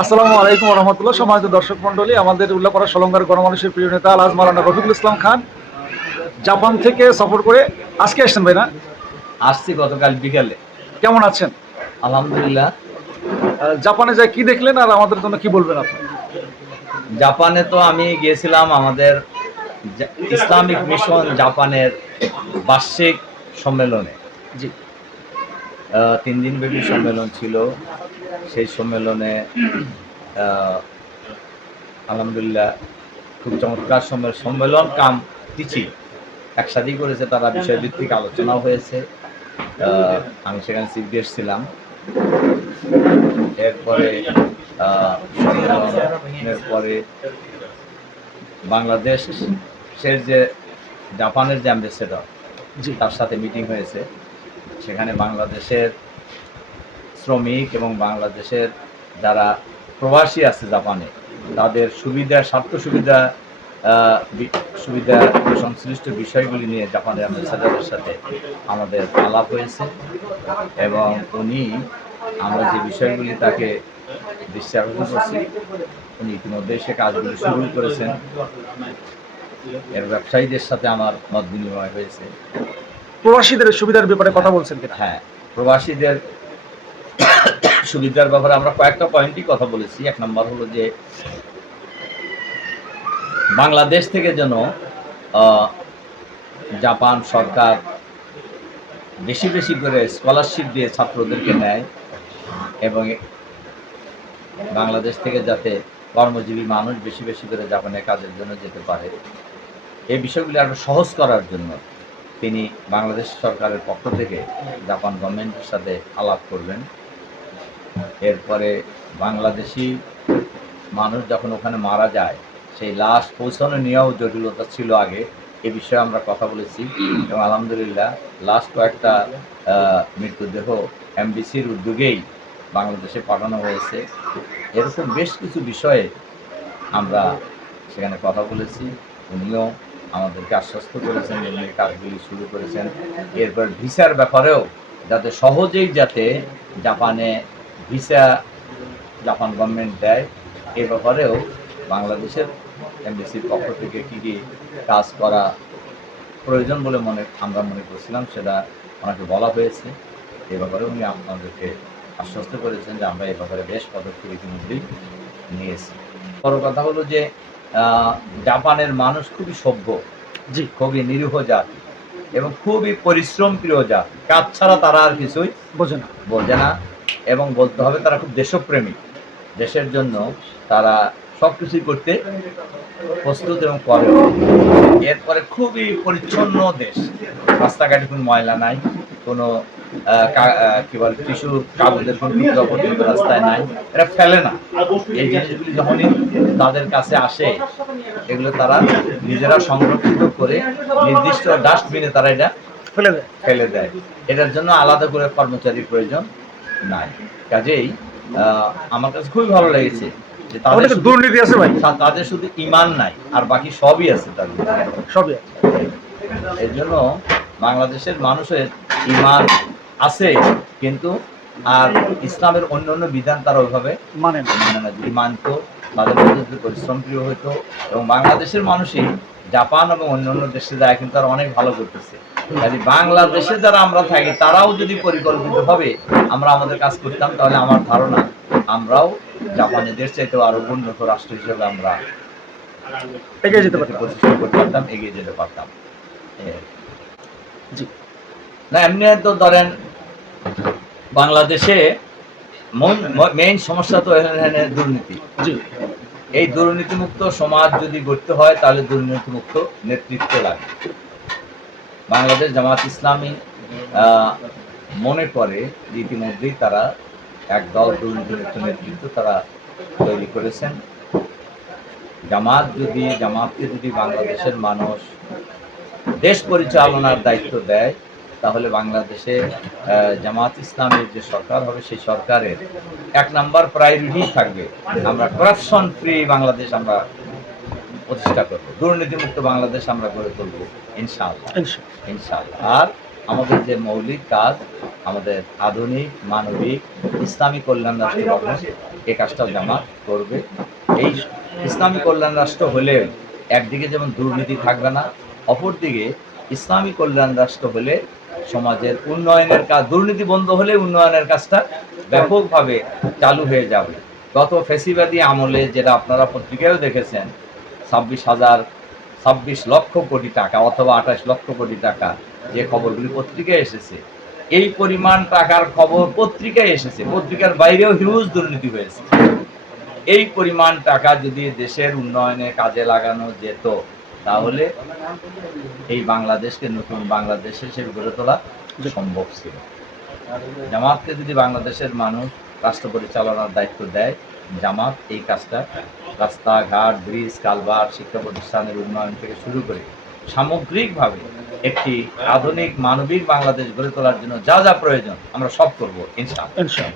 আসসালামু আলাইকুম রহমতুল্লাহ সম্মানিত দর্শক মন্ডলী আমাদের উল্লাপাড়া সলঙ্গার গণমানুষের প্রিয় নেতা আলাজ মালানা রফিকুল ইসলাম খান জাপান থেকে সফর করে আজকে আসছেন ভাই না? আসছি গতকাল বিকালে। কেমন আছেন? আলহামদুলিল্লাহ। জাপানে যাই কি দেখলেন আর আমাদের জন্য কি বলবেন আপনি? জাপানে তো আমি গিয়েছিলাম আমাদের ইসলামিক মিশন জাপানের বার্ষিক সম্মেলনে। জি। তিন দিন ব্যাপী সম্মেলন ছিল। সেই সম্মেলনে আলহামদুলিল্লাহ খুব চমৎকার সম্মেলন সম্মেলন কাম টিচিং একসাথেই করেছে তারা বিষয়ভিত্তিক আলোচনাও হয়েছে। আমি সেখানে চিফ গেস্ট ছিলাম এরপরে আহ, সম্মেলনের পরে বাংলাদেশের যে জাপানের যে অ্যাম্বাসেডর তার সাথে মিটিং হয়েছে। সেখানে বাংলাদেশের শ্রমিক এবং বাংলাদেশের যারা প্রবাসী আছে জাপানে তাদের সুবিধা স্বার্থ সুবিধা সুবিধা সংশ্লিষ্ট বিষয়গুলি নিয়ে জাপানের অ্যাম্বাসাডারের সাথে আমাদের আলাপ হয়েছে এবং উনি আমরা যে বিষয়গুলি তাকে আকর্ষণ করছি উনি ইতিমধ্যে সে কাজগুলি শুরু করেছেন। এর ব্যবসায়ীদের সাথে আমার মত বিনিময় হয়েছে। প্রবাসীদের সুবিধার ব্যাপারে কথা বলছেন হ্যাঁ প্রবাসীদের সুবিধার ব্যাপারে আমরা কয়েকটা পয়েন্টই কথা বলেছি। এক নম্বর হলো যে, বাংলাদেশ থেকে যেন জাপান সরকার বেশি বেশি করে স্কলারশিপ দিয়ে ছাত্রদেরকে নেয় এবং বাংলাদেশ থেকে যাতে কর্মজীবী মানুষ বেশি বেশি করে জাপানে কাজের জন্য যেতে পারে। এই বিষয়গুলি আরও সহজ করার জন্য তিনি বাংলাদেশ সরকারের পক্ষ থেকে জাপান গভর্নমেন্টের সাথে আলাপ করবেন। এরপরে বাংলাদেশি মানুষ যখন ওখানে মারা যায়, সেই লাশ পৌঁছানো নিয়েও জটিলতা ছিল আগে। এ বিষয়ে আমরা কথা বলেছি। এবং আলহামদুলিল্লাহ লাস্ট কয়েকটা মৃতদেহ এমবিসির উদ্যোগেই বাংলাদেশে পাঠানো হয়েছে। এরকম বেশ কিছু বিষয়ে আমরা সেখানে কথা বলেছি। উনিও আমাদেরকে আশ্বস্ত করেছেন উনি কাজগুলি শুরু করেছেন। এরপর ভিসার ব্যাপারেও যাতে সহজেই যাতে জাপানে ভিসা জাপান গভর্নমেন্ট দেয় এ ব্যাপারেও বাংলাদেশের এমবিসির পক্ষ থেকে কী কী কাজ করা প্রয়োজন বলে মনে আমরা মনে করছিলাম সেটা ওনাকে বলা হয়েছে। এ ব্যাপারে উনি আপনাদেরকে আশ্বস্ত করেছেন যে আমরা এ ব্যাপারে বেশ পদক্ষেপ ইতিমধ্যেই নিয়েছি। বড় কথা হলো যে জাপানের মানুষ খুবই সভ্য জি। খুবই নিরীহ জাতি এবং খুবই পরিশ্রম প্রিয় জাতি। কাজ ছাড়া তারা আর কিছুই বোঝে না। বোঝে না। এবং বলতে হবে তারা খুব দেশপ্রেমিক। দেশের জন্য তারা সব কিছুই করতে প্রস্তুত এবং করে। এরপরে খুবই পরিচ্ছন্ন দেশ। রাস্তাঘাটে কোনো ময়লা নাই কোনো কা- বলে টিস্যু কাগজের কোনো টুকরা পর্যন্ত রাস্তায় নাই। এরা ফেলে না। এই জিনিসগুলি যখনই তাদের কাছে আসে এগুলো তারা নিজেরা সংরক্ষিত করে নির্দিষ্ট ডাস্টবিনে তারা এটা ফেলে দেয়। ফেলে দেয়। এটার জন্য আলাদা করে কর্মচারীর প্রয়োজন। নাই। কাজেই আমার কাছে খুবই ভালো লেগেছে যে তাদের দুর্নীতি আছে ভাই। তাদের শুধু ইমান নাই আর বাকি সবই আছে তাদের সবই আছে। এর জন্য বাংলাদেশের মানুষের ইমান আছে কিন্তু আর ইসলামের অন্য অন্য বিধান তারা ওইভাবে মানে মানে না। যদি মানতো তাদের মধ্যে যদি পরিশ্রম প্রিয় হতো এবং বাংলাদেশের মানুষই জাপান এবং অন্য অন্য দেশে যায় কিন্তু তারা অনেক ভালো করতেছে। কাজে বাংলাদেশে যারা আমরা থাকি তারাও যদি পরিকল্পিতভাবে আমরা আমাদের কাজ করতাম তাহলে আমার ধারণা আমরাও জাপানিদের চাইতেও আরও উন্নত রাষ্ট্র হিসেবে আমরা এগিয়ে যেতে পারতাম। প্রতিষ্ঠা করতে পারতাম এগিয়ে যেতে পারতাম। জি। না এমনি তো ধরেন বাংলাদেশে মেইন সমস্যা তো এখানে দুর্নীতি। জি। এই দুর্নীতিমুক্ত সমাজ যদি গড়তে হয় তাহলে দুর্নীতিমুক্ত নেতৃত্ব লাগে। বাংলাদেশ জামাত ইসলামী মনে করে যে ইতিমধ্যেই তারা একদল দুর্নীতিমুক্ত নেতৃত্ব তারা তৈরি করেছেন। জামাত যদি, জামাতকে যদি বাংলাদেশের মানুষ দেশ পরিচালনার দায়িত্ব দেয়, তাহলে বাংলাদেশে জামাত ইসলামের যে সরকার হবে, সেই সরকারের এক নাম্বার প্রায়োরিটি থাকবে। আমরা করাপশন ফ্রি বাংলাদেশ আমরা প্রতিষ্ঠা করব। দুর্নীতিমুক্ত বাংলাদেশ আমরা গড়ে তুলবো ইনশাআল্লাহ। ইনশাআল্লাহ। আর আমাদের যে মৌলিক কাজ আমাদের আধুনিক মানবিক ইসলামী কল্যাণ রাষ্ট্র গঠন এই কাজটাও জামাত করবে। এই ইসলামী কল্যাণ রাষ্ট্র হলে একদিকে যেমন দুর্নীতি থাকবে না অপরদিকে ইসলামী কল্যাণ রাষ্ট্র হলে সমাজের উন্নয়নের কাজ দুর্নীতি বন্ধ হলে উন্নয়নের কাজটা ব্যাপকভাবে চালু হয়ে যাবে। গত ফেসিবাদী আমলে যেটা আপনারা পত্রিকায়ও দেখেছেন ছাব্বিশ হাজার, ছাব্বিশ লক্ষ কোটি টাকা অথবা আঠাশ লক্ষ কোটি টাকা যে খবরগুলি পত্রিকায় এসেছে। এই পরিমাণ টাকার খবর পত্রিকায় এসেছে। পত্রিকার বাইরেও হিউজ দুর্নীতি হয়েছে। এই পরিমাণ টাকা যদি দেশের উন্নয়নে কাজে লাগানো যেত, তাহলে এই বাংলাদেশকে নতুন বাংলাদেশ হিসেবে গড়ে তোলা সম্ভব ছিল। জামাতকে যদি বাংলাদেশের মানুষ রাষ্ট্র পরিচালনার দায়িত্ব দেয়, জামাত এই কাজটা রাস্তাঘাট, ব্রিজ কালবার শিক্ষা প্রতিষ্ঠানের উন্নয়ন থেকে শুরু করে সামগ্রিকভাবে একটি আধুনিক মানবিক বাংলাদেশ গড়ে তোলার জন্য যা যা প্রয়োজন আমরা সব করব ইনশাআল্লাহ।